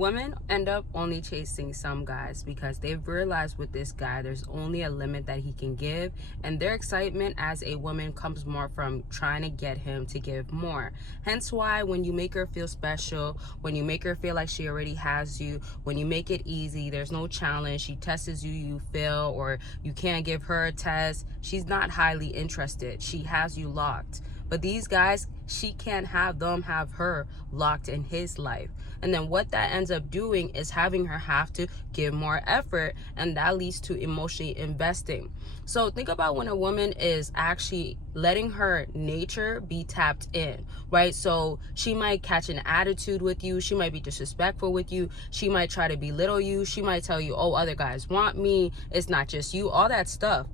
Women end up only chasing some guys because they've realized with this guy there's only a limit that he can give, and their excitement as a woman comes more from trying to get him to give more. Hence why when you make her feel special, when you make her feel like she already has you, when you make it easy, there's no challenge, she tests you, you fail, or you can't give her a test, she's not highly interested. She has you locked. But these guys, she can't have them have her locked in his life. And then what that ends up doing is having her have to give more effort, and that leads to emotionally investing. So think about when a woman is actually letting her nature be tapped in, right? So she might catch an attitude with you, she might be disrespectful with you, she might try to belittle you, she might tell you, oh, other guys want me, it's not just you, all that stuff.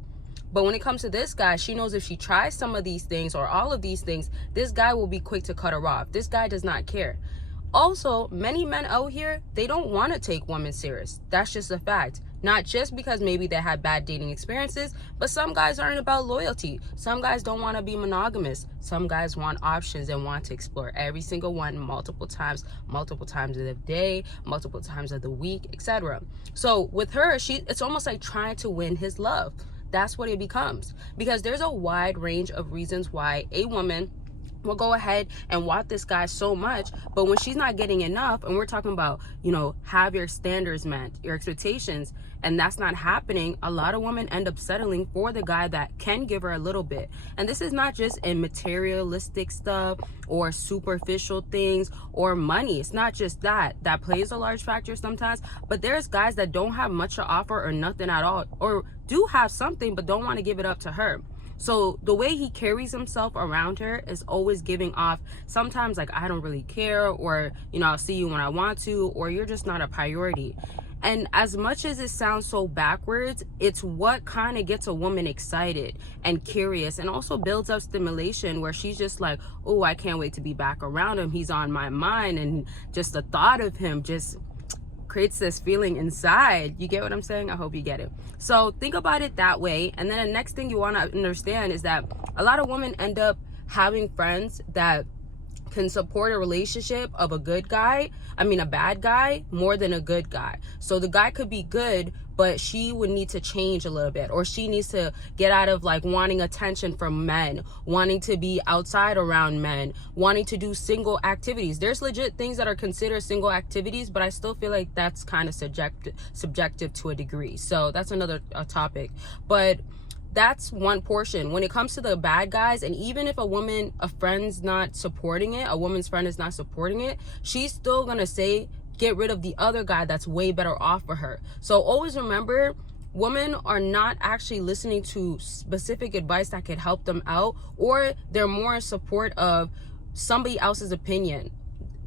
But when it comes to this guy, she knows if she tries some of these things or all of these things, this guy will be quick to cut her off. This guy does not care. Also, many men out here, they don't want to take women serious. That's just a fact. Not just because maybe they had bad dating experiences, but some guys aren't about loyalty. Some guys don't want to be monogamous. Some guys want options and want to explore every single one multiple times of the day, multiple times of the week, etc. So with her, it's almost like trying to win his love. That's what it becomes, because there's a wide range of reasons why a woman will go ahead and want this guy so much, but when she's not getting enough, and we're talking about, have your standards met, your expectations, and that's not happening, a lot of women end up settling for the guy that can give her a little bit. And this is not just in materialistic stuff or superficial things or money. It's not just that plays a large factor sometimes, but there's guys that don't have much to offer or nothing at all, or do have something but don't want to give it up to her. So the way he carries himself around her is always giving off sometimes like, I don't really care, or I'll see you when I want to, or you're just not a priority. And as much as it sounds so backwards, it's what kind of gets a woman excited and curious, and also builds up stimulation where she's just like, oh, I can't wait to be back around him, he's on my mind, and just the thought of him just creates this feeling inside. You get what I'm saying? I hope you get it. So think about it that way. And then the next thing you want to understand is that a lot of women end up having friends that can support a relationship of a bad guy more than a good guy. So the guy could be good, but she would need to change a little bit, or she needs to get out of like wanting attention from men, wanting to be outside around men, wanting to do single activities. There's legit things that are considered single activities, but I still feel like that's kind of subjective to a degree. So that's another topic. But that's one portion. When it comes to the bad guys, and even if a friend's not supporting it, a woman's friend is not supporting it, she's still gonna say, get rid of the other guy that's way better off for her. So always remember, women are not actually listening to specific advice that could help them out, or they're more in support of somebody else's opinion.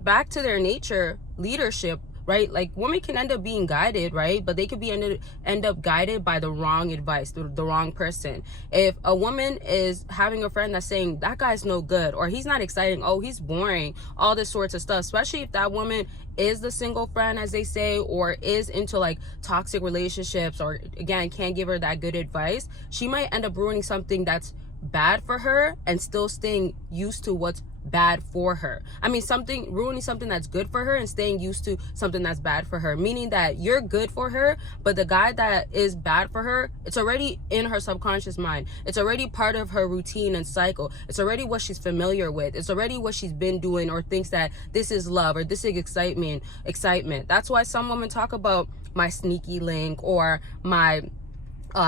Back to their nature, leadership, right? Like, women can end up being guided, right? But they could be end up guided by the wrong advice, the wrong person. If a woman is having a friend that's saying, that guy's no good, or he's not exciting, oh, he's boring, all this sorts of stuff, especially if that woman is the single friend, as they say, or is into like toxic relationships, or again, can't give her that good advice, she might end up ruining something that's bad for her and still staying used to what's bad for her. Ruining something that's good for her and staying used to something that's bad for her, meaning that you're good for her, but the guy that is bad for her, it's already in her subconscious mind, it's already part of her routine and cycle, it's already what she's familiar with, it's already what she's been doing, or thinks that this is love, or this is excitement. That's why some women talk about my sneaky link, or my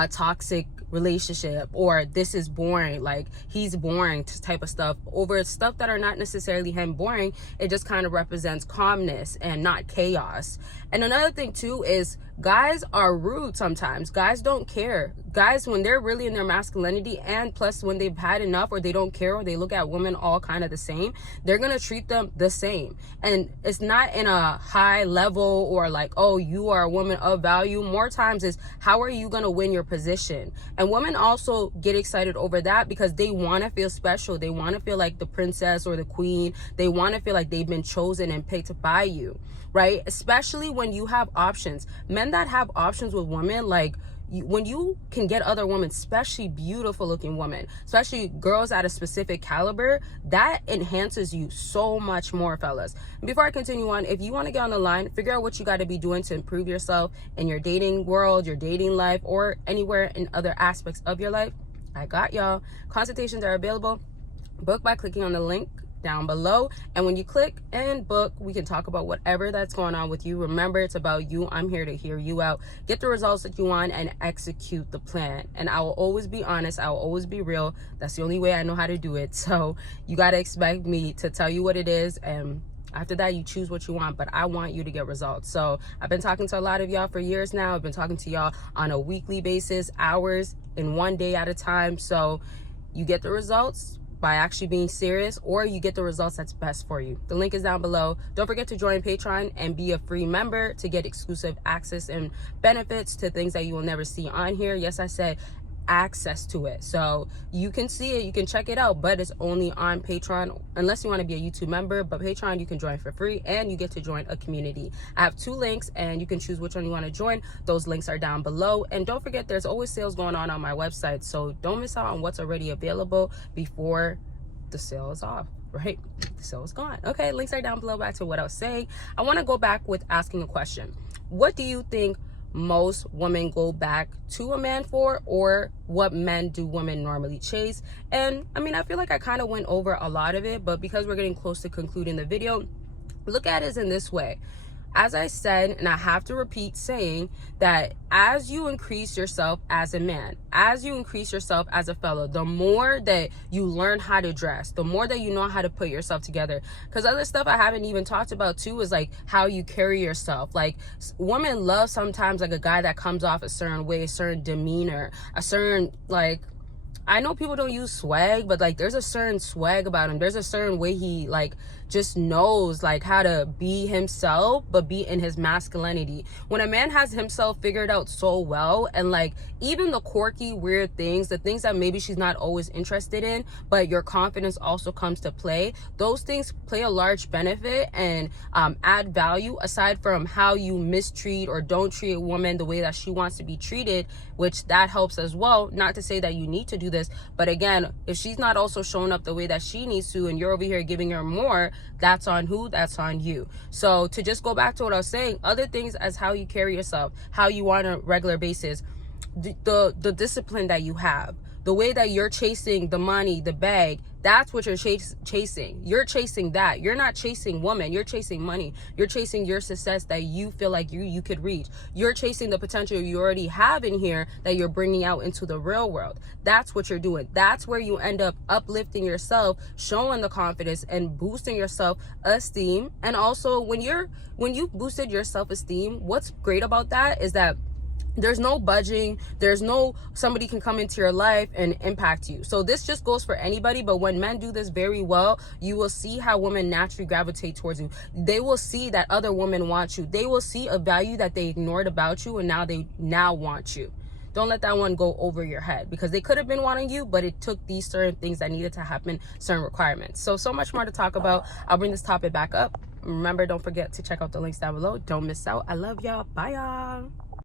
toxic relationship, or this is boring, like he's boring type of stuff, over stuff that are not necessarily him boring. It just kind of represents calmness and not chaos. And another thing too is guys are rude sometimes. Guys don't care. Guys, when they're really in their masculinity, and plus when they've had enough, or they don't care, or they look at women all kind of the same, they're gonna treat them the same. And it's not in a high level or like, oh, you are a woman of value. More times is, how are you gonna win your position? And women also get excited over that because they want to feel special. They want to feel like the princess or the queen. They want to feel like they've been chosen and picked by you, right? Especially when you have options. Men that have options with women, like, when you can get other women, especially beautiful looking women, especially girls at a specific caliber, that enhances you so much more, fellas. And before I continue on, if you want to get on the line, figure out what you got to be doing to improve yourself in your dating world, your dating life, or anywhere in other aspects of your life, I got y'all. Consultations are available. Book by clicking on the link down below, and when you click and book, we can talk about whatever that's going on with you. Remember, it's about you. I'm here to hear you out, get the results that you want, and execute the plan. And I will always be honest, I will always be real. That's the only way I know how to do it. So you got to expect me to tell you what it is, and after that, you choose what you want, but I want you to get results. So I've been talking to a lot of y'all for years now. I've been talking to y'all on a weekly basis, hours, in one day at a time. So you get the results by actually being serious, or you get the results that's best for you. The link is down below. Don't forget to join Patreon and be a free member to get exclusive access and benefits to things that you will never see on here. Yes, I said access to it, so you can see it, you can check it out, but it's only on Patreon unless you want to be a YouTube member. But Patreon, you can join for free, and you get to join a community. I have 2 links, and you can choose which one you want to join. Those links are down below. And don't forget, there's always sales going on my website, so don't miss out on what's already available before the sale is off. Right, the sale is gone. Okay, links are down below. Back to what I was saying, I want to go back with asking a question. What do you think most women go back to a man for, or what men do women normally chase? And I mean, I feel like I kind of went over a lot of it, but because we're getting close to concluding the video, look at it in this way. As I said, and I have to repeat saying that as you increase yourself as a man, as you increase yourself as a fellow, the more that you learn how to dress, the more that you know how to put yourself together. Because other stuff I haven't even talked about too is like how you carry yourself. Like, women love sometimes like a guy that comes off a certain way, a certain demeanor, a certain, like, I know people don't use swag, but like there's a certain swag about him. There's a certain way he like just knows like how to be himself, but be in his masculinity. When a man has himself figured out so well, and like even the quirky, weird things, the things that maybe she's not always interested in, but your confidence also comes to play, those things play a large benefit and add value aside from how you mistreat or don't treat a woman the way that she wants to be treated, which that helps as well. Not to say that you need to do this, but again, if she's not also showing up the way that she needs to, and you're over here giving her more, that's on who? That's on you. So to just go back to what I was saying, other things as how you carry yourself, how you are on a regular basis, the discipline that you have, the way that you're chasing the money, the bag, that's what you're chasing. You're chasing that. You're not chasing woman. You're chasing money. You're chasing your success that you feel like you could reach. You're chasing the potential you already have in here that you're bringing out into the real world. That's what you're doing. That's where you end up uplifting yourself, showing the confidence and boosting your self-esteem. And also when you've boosted your self-esteem, what's great about that is that there's no budging, there's no somebody can come into your life and impact you. So this just goes for anybody, but when men do this very well, you will see how women naturally gravitate towards you. They will see that other women want you. They will see a value that they ignored about you, and now they want you. Don't let that one go over your head, because they could have been wanting you, but it took these certain things that needed to happen, certain requirements. So much more to talk about. I'll bring this topic back up. Remember, don't forget to check out the links down below. Don't miss out. I love y'all. Bye, y'all.